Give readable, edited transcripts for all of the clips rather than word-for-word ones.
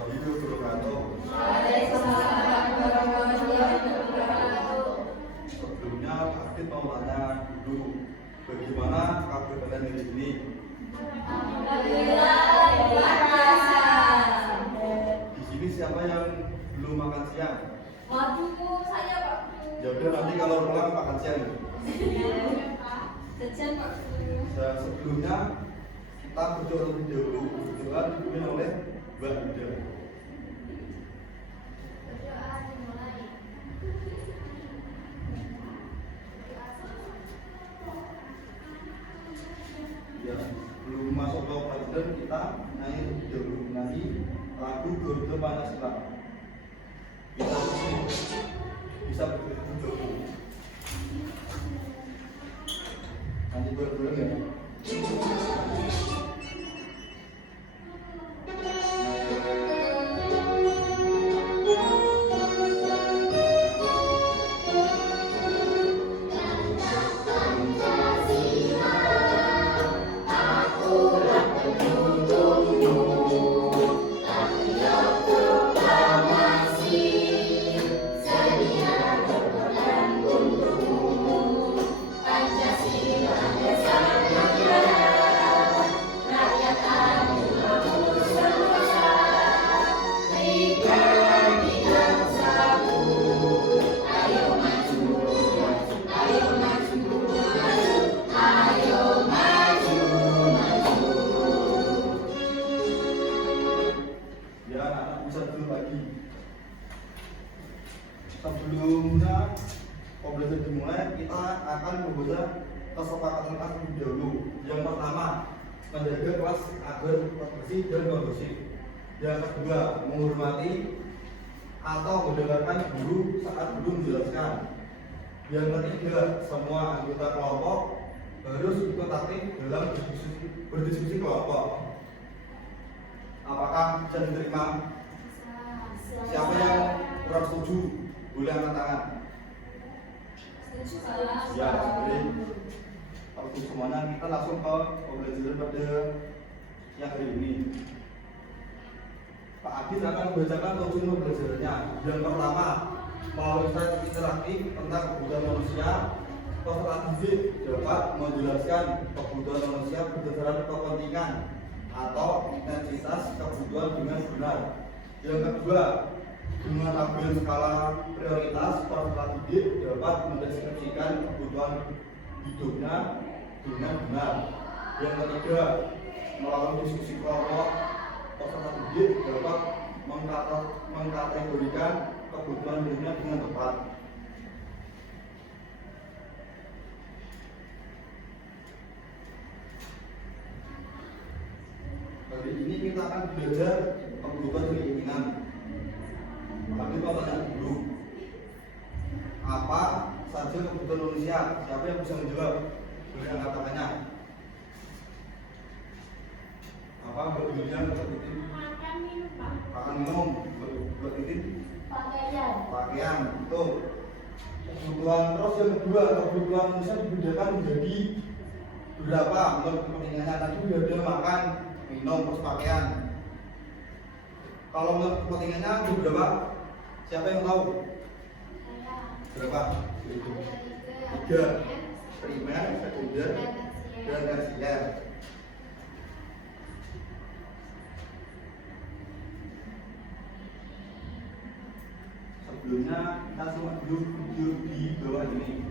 warahmatullahi wabarakatuh. Waalaikumsalam warahmatullahi wabarakatuh. Sebelumnya Pak Adit mau tanya dulu, bagaimana kabar kalian hari ini? Alhamdulillah luar biasa. Di sini siapa yang belum makan siang? Waduh, saya Pak. Ya udah, nanti kalau pulang makan siang. Jajan Pak. Sebelumnya kita berdoa terlebih dahulu, berdoa dipimpin oleh Mbak Ida. Berdoa dimulai. Ya, sebelum masuk ke pelajaran kita nyanyi terlebih dahulu, nyanyi lagu Garuda Pancasila. Kita bisa berdiri dulu. Nanti bareng-bareng ya. Sebelumnya pembelajaran dimulai, kita akan membaca kesepakatan kelas terlebih dahulu. Yang pertama, menjaga kelas agar bersih dan kondusif. Yang kedua, menghormati atau mendengarkan guru saat guru menjelaskan. Yang ketiga, semua anggota kelompok harus ikut aktif dalam berdiskusi kelompok. Apakah bisa diterima? Siapa yang kurang setuju? Boleh angkat tangan. Ya, boleh. Untuk semuanya, kita langsung ke pembelajaran pada yang hari ini. Pak Adit akan membacakan tujuan pembelajarannya. Yang pertama, melalui tes interaktif tentang kebutuhan manusia, peserta didik dapat menjelaskan kebutuhan manusia berdasarkan kepentingan atau intensitas kebutuhan dengan benar. Yang kedua, dengan tabel skala prioritas, peserta didik dapat mendeskripsikan kebutuhan hidupnya dengan benar. Yang ketiga, melalui diskusi kelompok, peserta didik dapat mengkategorikan kebutuhan hidupnya dengan tepat. Hari ini kita akan belajar kebutuhan keinginan. Tapi mau tanya dulu, apa saja kebutuhan manusia? Siapa yang bisa menjawab? Boleh angkat tangannya. Apa kebutuhannya seperti itu? Makan minum Pak. Makan minum, buat itu. Pakaian, betul. Kebutuhan terus yang kedua, kebutuhan manusia dibedakan menjadi beberapa menurut kepentingannya. Tadi sudah ada makan, minum, terus pakaian. Kalau menurut kepentingannya ada berapa? Siapa yang tahu? Berapa? 3. Primer, sekunder, dan tersier. Sebelumnya kita simak dulu video di bawah ini.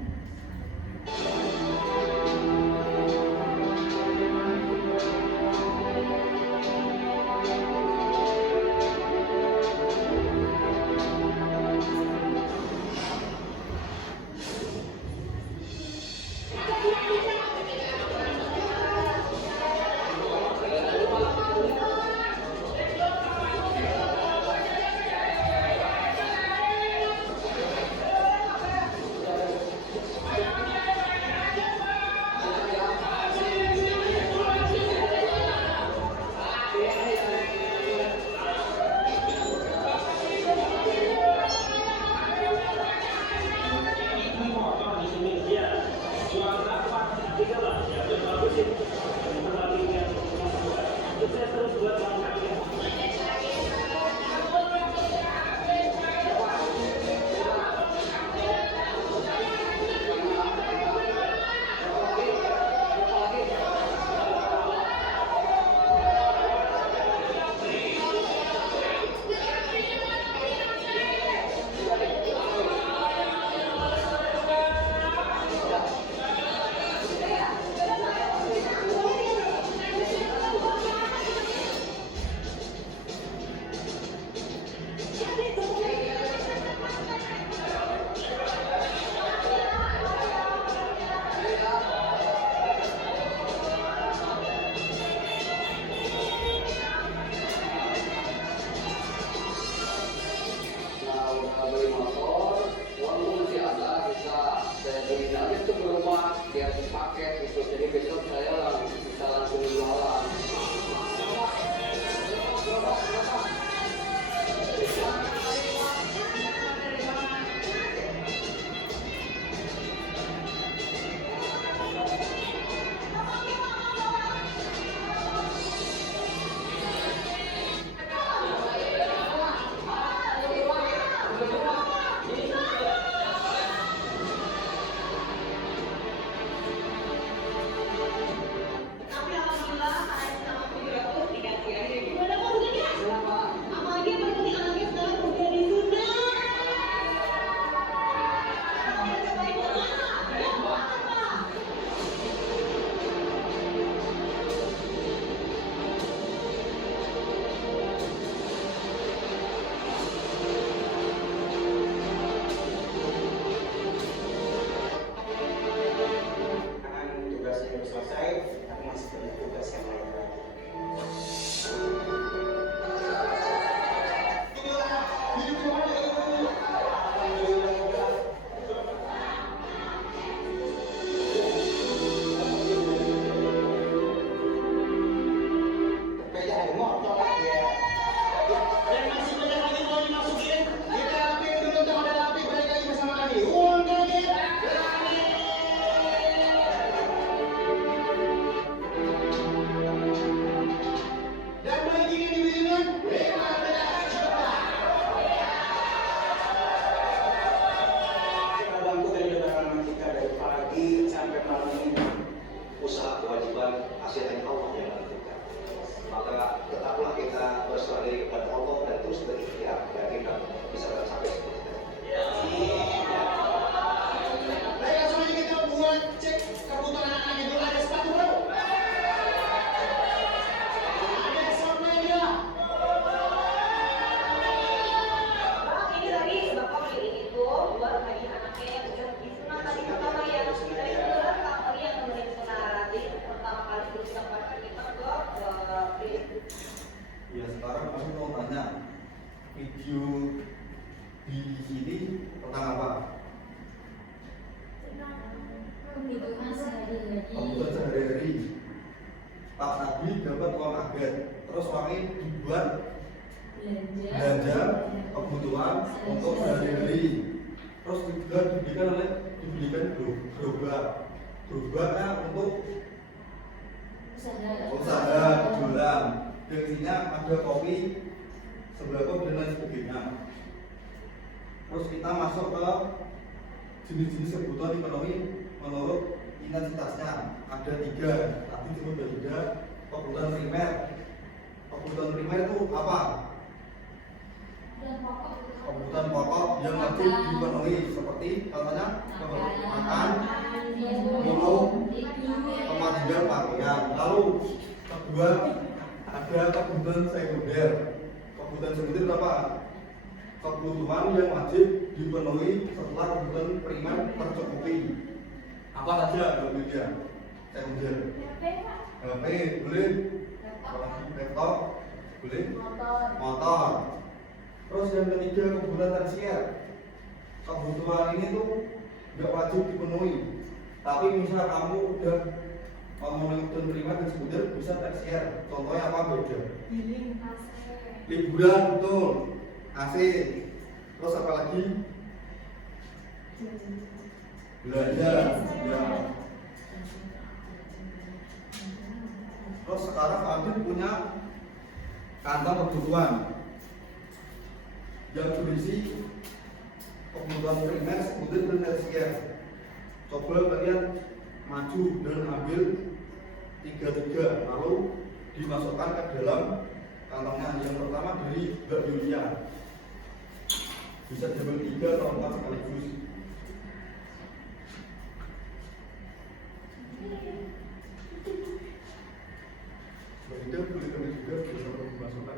Ya sekarang aku mau tanya, video di sini tentang apa? Kebutuhan sehari-hari. Kebutuhan sehari-hari. Pak tadi dapat uang kaget, terus uangnya dibuat belanja kebutuhan untuk sehari-hari. Terus juga dibelikan gerobak. Gerobaknya untuk usaha jualan. Di sini ada kopi, sembako dan lain sebagainya. Terus kita masuk ke jenis-jenis kebutuhan ekonomi menurut intensitasnya. Ada 3. Tadi disebut berbeda. Kebutuhan primer. Kebutuhan primer itu apa? Kebutuhan pokok yang wajib dipenuhi, seperti contohnya makan, minum, tempat tinggal, pakaian. Lalu kedua, ada kebutuhan sekunder. Kebutuhan sekunder itu apa? Kebutuhan yang wajib dipenuhi setelah kebutuhan primer tercukupi. Apa saja kebutuhan sekunder? HP boleh, laptop boleh, motor. Terus yang ketiga, kebutuhan tersier. Kebutuhan ini tuh nggak wajib dipenuhi, tapi misal kamu udah memenuhi kebutuhan primer dan sekunder, bisa tersier. Contohnya apa? Beda liburan, betul, AC. Terus apa lagi? Belanja ya. Terus sekarang Adit punya kantong kebutuhan yang berisi kebutuhan primer, sekunder, dan tersier. Coba kalian maju dan ambil 3 lalu dimasukkan ke dalam kantongnya. Yang pertama dari Mbak Yulia, bisa diambil 3 atau 4 sekaligus. Tidak boleh kami juga bisa dimasukkan.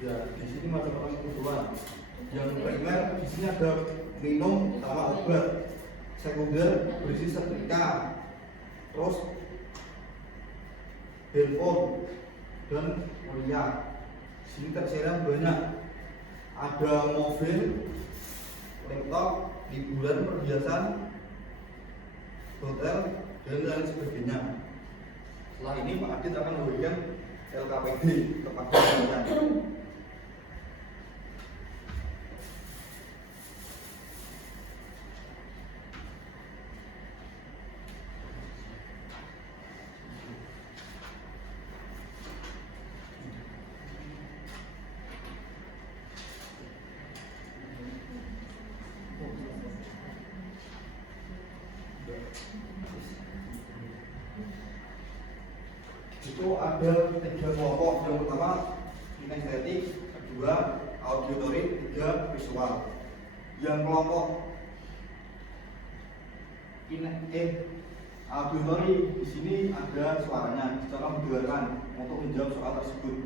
Ya, di sini macam-macam kebutuhan. Yang primer di sini ada minum sama obat. Sekunder berisi setrika, terus handphone dan kuliah. Di sini tersier banyak. Ada mobil, laptop, liburan, perhiasan, hotel, dan lain sebagainya. Setelah ini Pak Adit akan memberikan LKPD kepada kalian. Itu ada 3 kelompok. Yang pertama kinestetik, kedua auditory, 3 visual. Yang kelompok auditory di sini ada suaranya, secara mendengarkan untuk menjawab soal tersebut.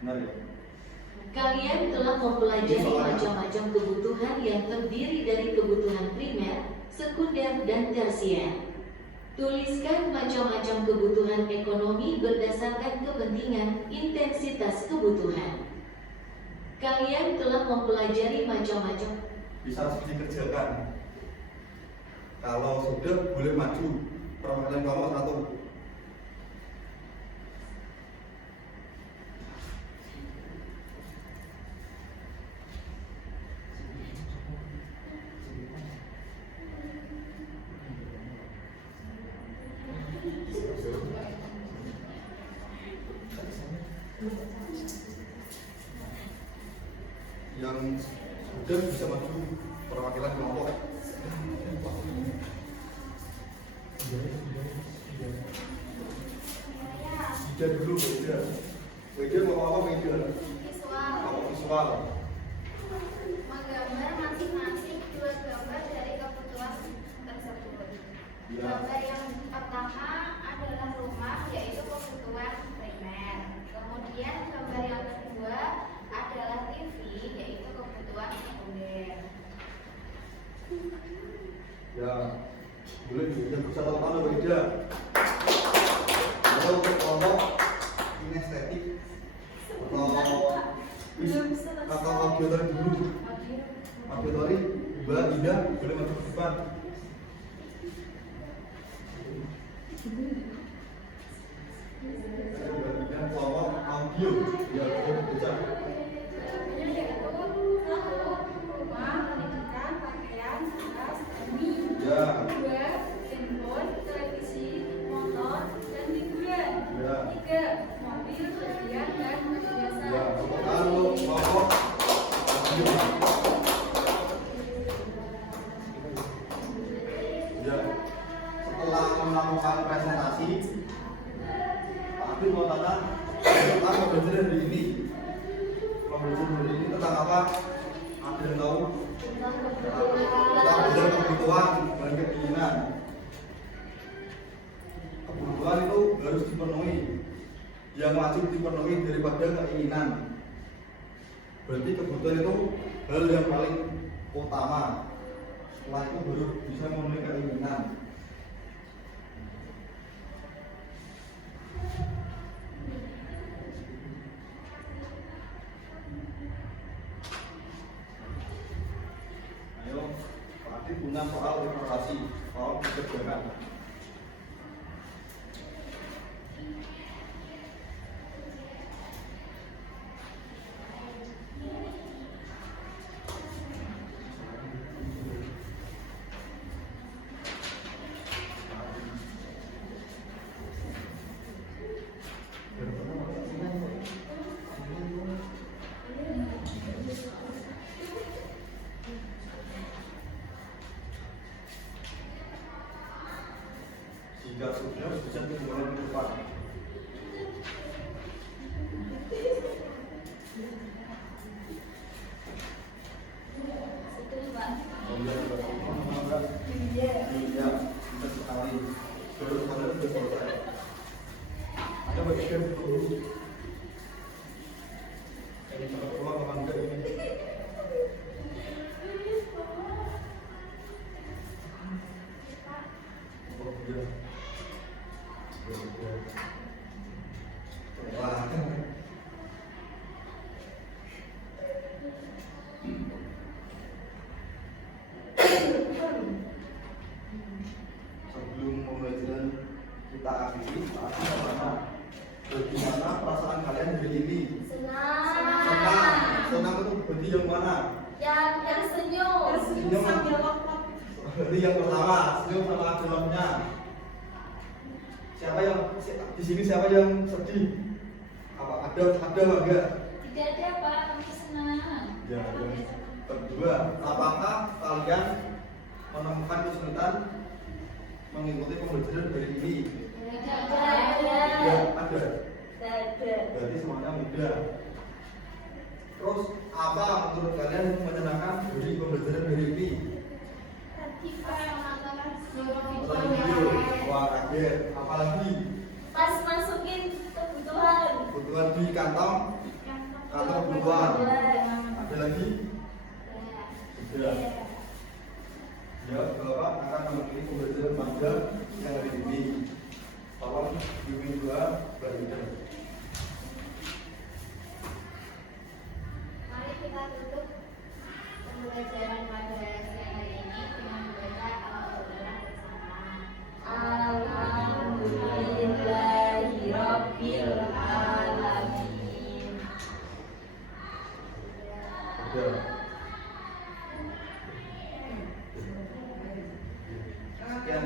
Benar ya? Kalian telah mempelajari macam-macam kebutuhan yang terdiri dari kebutuhan primer, sekunder, dan tersier. Tuliskan macam-macam kebutuhan ekonomi berdasarkan kepentingan intensitas kebutuhan. Kalian telah mempelajari macam-macam. Bisa dikerjakan. Kalau sudah boleh maju. Perwakilan kelompok 1. dan bisa maju perwakilan kelompok. Beda dulu, beda mau apa beda? Visual. Apa visual? Menggambar masing-masing dua gambar dari kebutuhan tersebut. Ya. Gambar yang pertama adalah rumah, yaitu kebutuhan primer. Kemudian gambar yang kedua adalah TV, yaitu kebutuhan sekunder. Ya, boleh beda bisa tahu beda. Kalau untuk kelompok kinestetik atau auditory dulu, auditory Mbak Ida boleh maju ke depan. Dan kelompok audio, ya boleh baca. Yaitu rumah, pendidikan, pakaian, tas, demi. Ya, Dua, handphone, televisi, motor, dan hiburan. ya, Tiga, mobil, bagian, dan jasa. ya. Kalau kelompok audio. Ya, setelah melakukan presentasi, Pak Abdul mau tanya tentang pembelajaran hari ini. Pembelajaran hari ini tentang apa? Ada yang tahu? Tentang belajar kebutuhan dan keinginan. Kebutuhan itu harus dipenuhi. Yang wajib dipenuhi daripada keinginan. Berarti kebutuhan itu hal yang paling utama. Setelah itu baru bisa memenuhi keinginan. Ayo, Pak Adi punya soal informasi, soal kebijakan. Jika sudah bisa dimulai ke depan. Iya, bisa sekali. Baru kemarin sudah selesai. Ada bagian dulu. Ini cepat pulang ke mangga ini. Oh, iya. Wah. Sebelum pembelajaran kita akhiri, bagaimana perasaan kalian hari ini? Senang. Senang itu berarti yang mana? Yang tersenyum. Senyum. Berarti yang pertama, senyum sama dalamnya. Siapa yang di sini siapa yang sedih? Apa ada enggak? Tidak ada, Pak, kami senang. Ya, yang kedua, apakah kalian menemukan kesulitan mengikuti pembelajaran hari ini? Tidak ada. Ya, ada. Tidak. Berarti semuanya mudah. Terus apa menurut kalian yang menyenangkan dari pembelajaran hari ini? Tadi Pak mengatakan Nonton video, wah kaget. Apalagi pas masukin kebutuhan. kebutuhan di kantong kebutuhan. Ada lagi? Sudah. Ya, Bapak akan mengakhiri pembelajaran magang yang hari ini. Tolong bimbing dua barisan. Mari kita tutup pembelajaran pada siang hari ini dengan membaca Alhamdulillah bersama. Alhamdulillahirabbil alamin. Sudah. Sekian.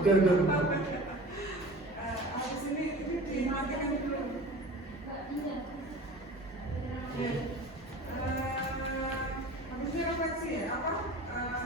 Udah.